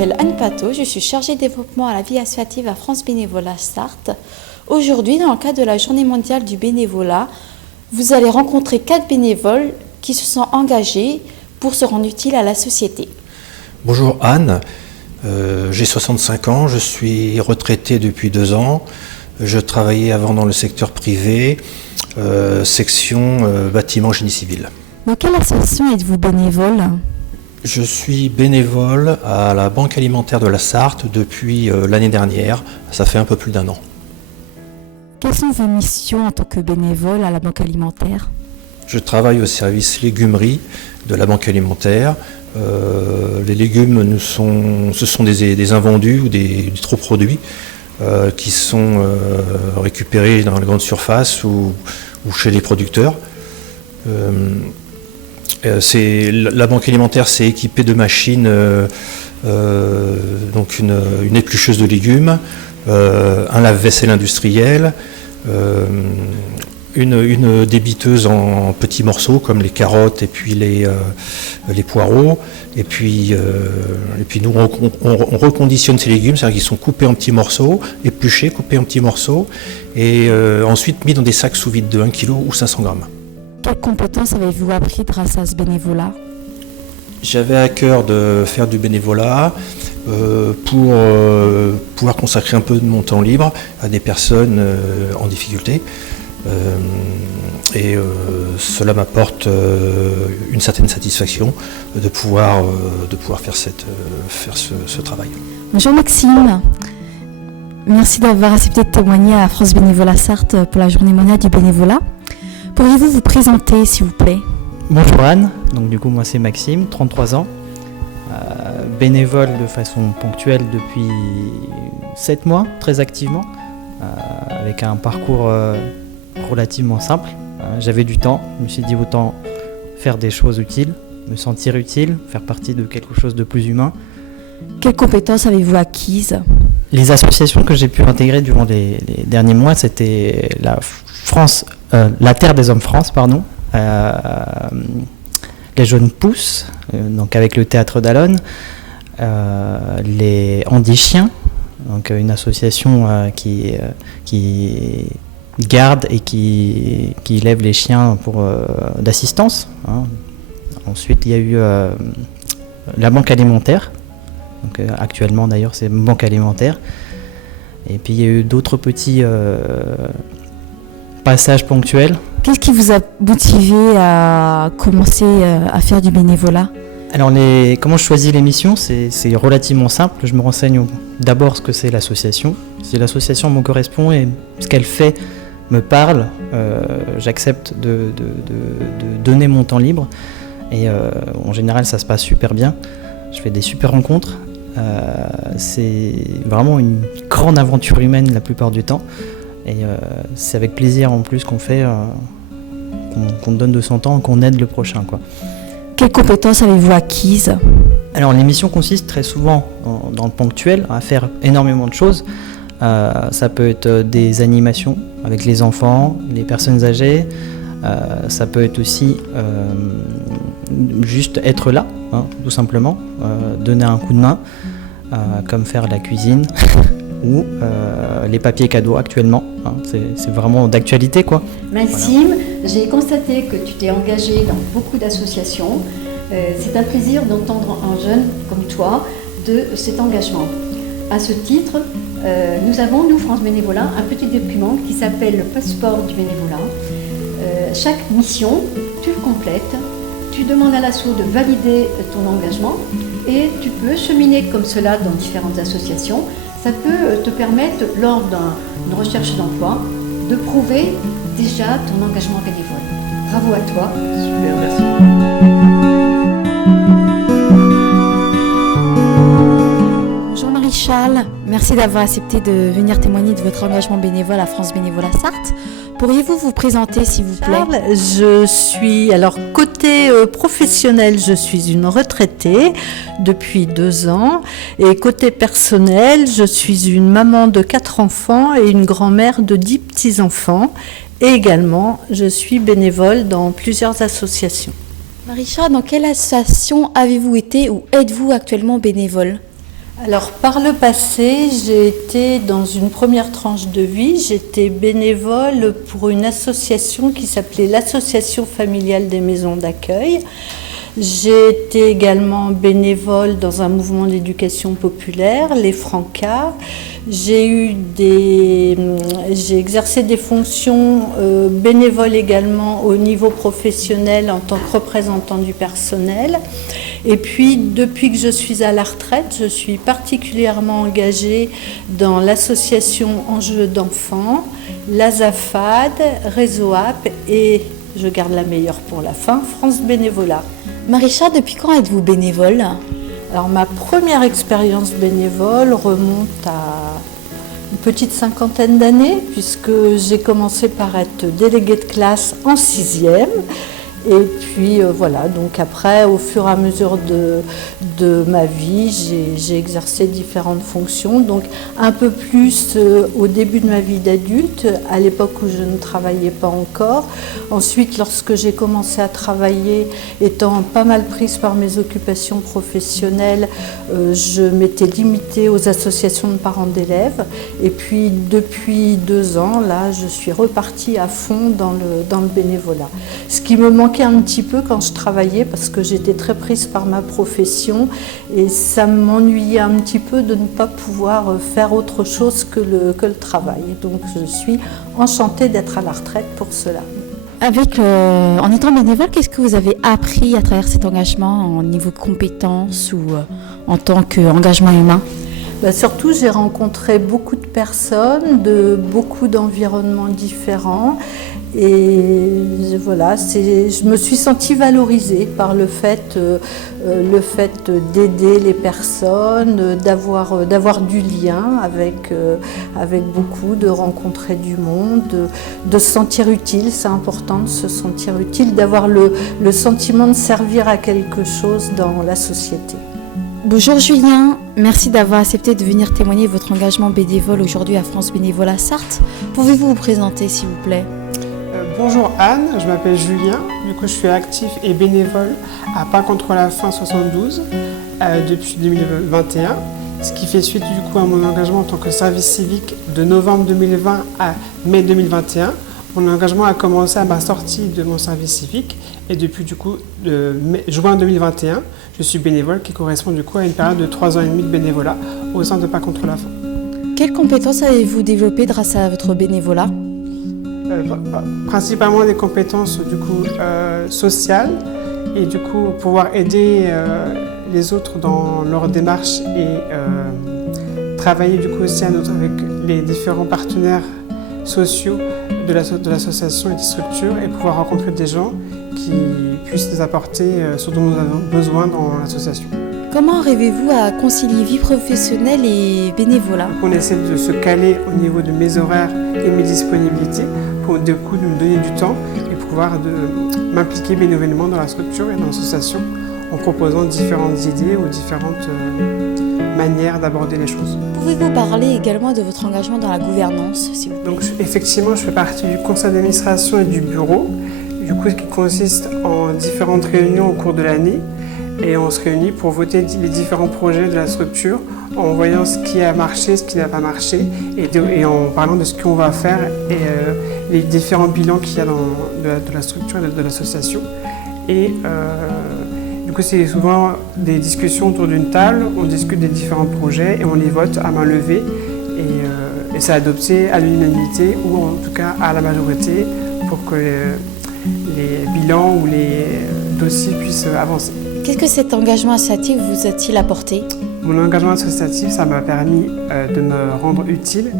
m'appelle Anne Pateau, je suis chargée de développement à la vie associative à France Bénévolat Sarthe. Aujourd'hui, dans le cadre de la Journée mondiale du bénévolat, vous allez rencontrer 4 bénévoles qui se sont engagés pour se rendre utiles à la société. Bonjour Anne, j'ai 65 ans, je suis retraité depuis 2 ans. Je travaillais avant dans le secteur privé, section bâtiment génie civil. Dans quelle association êtes-vous bénévole ? Je suis bénévole à la Banque alimentaire de la Sarthe depuis l'année dernière, ça fait un peu plus d'1 an. Quelles sont vos missions en tant que bénévole à la Banque alimentaire ? Je travaille au service légumerie de la Banque alimentaire. Les légumes, ce sont des invendus ou des trop produits qui sont récupérés dans les grandes surfaces ou chez les producteurs. La banque alimentaire s'est équipée de machines, donc une éplucheuse de légumes, un lave-vaisselle industriel, une débiteuse en petits morceaux comme les carottes et puis les poireaux, et puis nous on reconditionne ces légumes, c'est-à-dire qu'ils sont coupés en petits morceaux, épluchés, coupés en petits morceaux et ensuite mis dans des sacs sous vide de 1 kg ou 500 grammes. Quelles compétences avez-vous appris grâce à ce bénévolat ? J'avais à cœur de faire du bénévolat pour pouvoir consacrer un peu de mon temps libre à des personnes en difficulté. Cela m'apporte une certaine satisfaction de pouvoir faire ce travail. Bonjour Maxime, merci d'avoir accepté de témoigner à France Bénévolat Sarthe pour la Journée mondiale du bénévolat. Pourriez-vous vous présenter s'il vous plaît ? Bonjour Anne, donc du coup moi c'est Maxime, 33 ans, bénévole de façon ponctuelle depuis 7 mois, très activement, avec un parcours relativement simple. J'avais du temps, je me suis dit autant faire des choses utiles, me sentir utile, faire partie de quelque chose de plus humain. Quelles compétences avez-vous acquises ? Les associations que j'ai pu intégrer durant les derniers mois, c'était la Terre des Hommes France, les Jeunes Pousses, donc avec le théâtre d'Allonne, les Handichiens, donc une association qui garde et qui élève les chiens d'assistance. Ensuite, il y a eu la Banque alimentaire. Donc, actuellement, d'ailleurs, c'est Banque alimentaire. Et puis, il y a eu d'autres petits passages ponctuels. Qu'est-ce qui vous a motivé à commencer à faire du bénévolat ? Alors, comment je choisis les missions, c'est relativement simple. Je me renseigne d'abord ce que c'est l'association. Si l'association me correspond et ce qu'elle fait me parle, j'accepte de donner mon temps libre. Et en général, ça se passe super bien. Je fais des super rencontres. C'est vraiment une grande aventure humaine la plupart du temps. Et c'est avec plaisir en plus qu'on fait, qu'on donne de son temps et qu'on aide le prochain, quoi. Quelles compétences avez-vous acquises ? Alors les missions consistent très souvent dans le ponctuel, à faire énormément de choses. Ça peut être des animations avec les enfants, les personnes âgées. Ça peut être aussi juste être là, tout simplement, donner un coup de main, comme faire la cuisine ou les papiers cadeaux actuellement. C'est vraiment d'actualité, quoi. Maxime, voilà. J'ai constaté que tu t'es engagé dans beaucoup d'associations. C'est un plaisir d'entendre un jeune comme toi de cet engagement. À ce titre, nous avons, France Bénévolat, un petit document qui s'appelle le passeport du bénévolat. Chaque mission, tu le complètes, tu demandes à l'asso de valider ton engagement et tu peux cheminer comme cela dans différentes associations. Ça peut te permettre, lors d'une recherche d'emploi, de prouver déjà ton engagement bénévole. Bravo à toi. Super, merci. Bonjour Marie-Charles, merci d'avoir accepté de venir témoigner de votre engagement bénévole à France Bénévolat Sarthe. Pourriez-vous vous présenter s'il vous plaît ? Charles, je suis, alors côté professionnel, je suis une retraitée depuis 2 ans et côté personnel, je suis une maman de 4 enfants et une grand-mère de 10 petits-enfants et également je suis bénévole dans plusieurs associations. Marie-Charles, dans quelle association avez-vous été ou êtes-vous actuellement bénévole ? Alors par le passé, j'ai été dans une première tranche de vie, j'étais bénévole pour une association qui s'appelait l'Association familiale des maisons d'accueil. J'ai été également bénévole dans un mouvement d'éducation populaire, les Francas. J'ai exercé des fonctions bénévoles également au niveau professionnel en tant que représentant du personnel. Et puis, depuis que je suis à la retraite, je suis particulièrement engagée dans l'association Enjeux d'enfants, l'Azafad, Réseau App et, je garde la meilleure pour la fin, France Bénévolat. Marie-Charles, depuis quand êtes-vous bénévole ? Alors, ma première expérience bénévole remonte à une petite cinquantaine d'années, puisque j'ai commencé par être déléguée de classe en 6e. Et puis voilà, donc après, au fur et à mesure de ma vie, j'ai exercé différentes fonctions. Donc un peu plus au début de ma vie d'adulte, à l'époque où je ne travaillais pas encore. Ensuite, lorsque j'ai commencé à travailler, étant pas mal prise par mes occupations professionnelles, je m'étais limitée aux associations de parents d'élèves. Et puis depuis 2 ans, là, je suis repartie à fond dans le bénévolat. Ce qui me manquait un petit peu quand je travaillais parce que j'étais très prise par ma profession et ça m'ennuyait un petit peu de ne pas pouvoir faire autre chose que le travail. Donc je suis enchantée d'être à la retraite pour cela. En étant bénévole, qu'est-ce que vous avez appris à travers cet engagement en niveau de compétences ou en tant qu'engagement humain ? Surtout, j'ai rencontré beaucoup de personnes de beaucoup d'environnements différents et voilà, je me suis sentie valorisée par le fait d'aider les personnes, d'avoir du lien avec beaucoup, de rencontrer du monde, de se sentir utile. C'est important de se sentir utile, d'avoir le sentiment de servir à quelque chose dans la société. Bonjour Julien, merci d'avoir accepté de venir témoigner de votre engagement bénévole aujourd'hui à France Bénévolat Sarthe. Pouvez-vous vous présenter s'il vous plaît ? Bonjour Anne, je m'appelle Julien, du coup je suis actif et bénévole à Pas contre la faim 72 depuis 2021, ce qui fait suite du coup à mon engagement en tant que service civique de novembre 2020 à mai 2021. Mon engagement a commencé à ma sortie de mon service civique et depuis du coup juin 2021, je suis bénévole qui correspond du coup à une période de 3 ans et demi de bénévolat au sein de Pas contre la faim. Quelles compétences avez-vous développées grâce à votre bénévolat ? Principalement des compétences du coup sociales et du coup pouvoir aider les autres dans leur démarche et travailler du coup aussi avec les différents partenaires sociaux de l'association et des structures et pouvoir rencontrer des gens qui puissent nous apporter ce dont nous avons besoin dans l'association. Comment arrivez-vous à concilier vie professionnelle et bénévolat ? On essaie de se caler au niveau de mes horaires et mes disponibilités pour du coup nous donner du temps et pouvoir m'impliquer bénévolement dans la structure et dans l'association en proposant différentes idées ou différentes manières d'aborder les choses. Pouvez-vous parler également de votre engagement dans la gouvernance, s'il vous plaît ? Donc effectivement, je fais partie du conseil d'administration et du bureau, du coup, qui consiste en différentes réunions au cours de l'année. Et on se réunit pour voter les différents projets de la structure en voyant ce qui a marché, ce qui n'a pas marché et en parlant de ce qu'on va faire et les différents bilans qu'il y a de la structure et de l'association. Et du coup, c'est souvent des discussions autour d'une table, on discute des différents projets et on les vote à main levée et c'est adopté à l'unanimité ou en tout cas à la majorité pour que les bilans ou les dossiers puissent avancer. Qu'est-ce que cet engagement associatif vous a-t-il apporté ? Mon engagement associatif, ça m'a permis de me rendre utile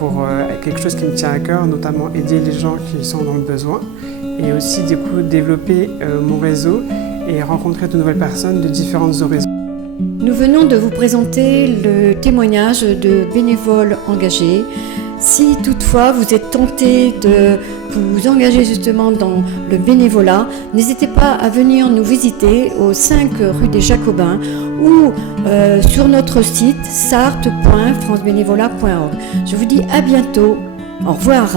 pour quelque chose qui me tient à cœur, notamment aider les gens qui sont dans le besoin et aussi du coup développer mon réseau et rencontrer de nouvelles personnes de différentes horizons. Nous venons de vous présenter le témoignage de bénévoles engagés. Si toutefois vous êtes tenté de vous engager justement dans le bénévolat, n'hésitez pas à venir nous visiter au 5 rue des Jacobins ou sur notre site sarthe.francebénévolat.org. Je vous dis à bientôt. Au revoir.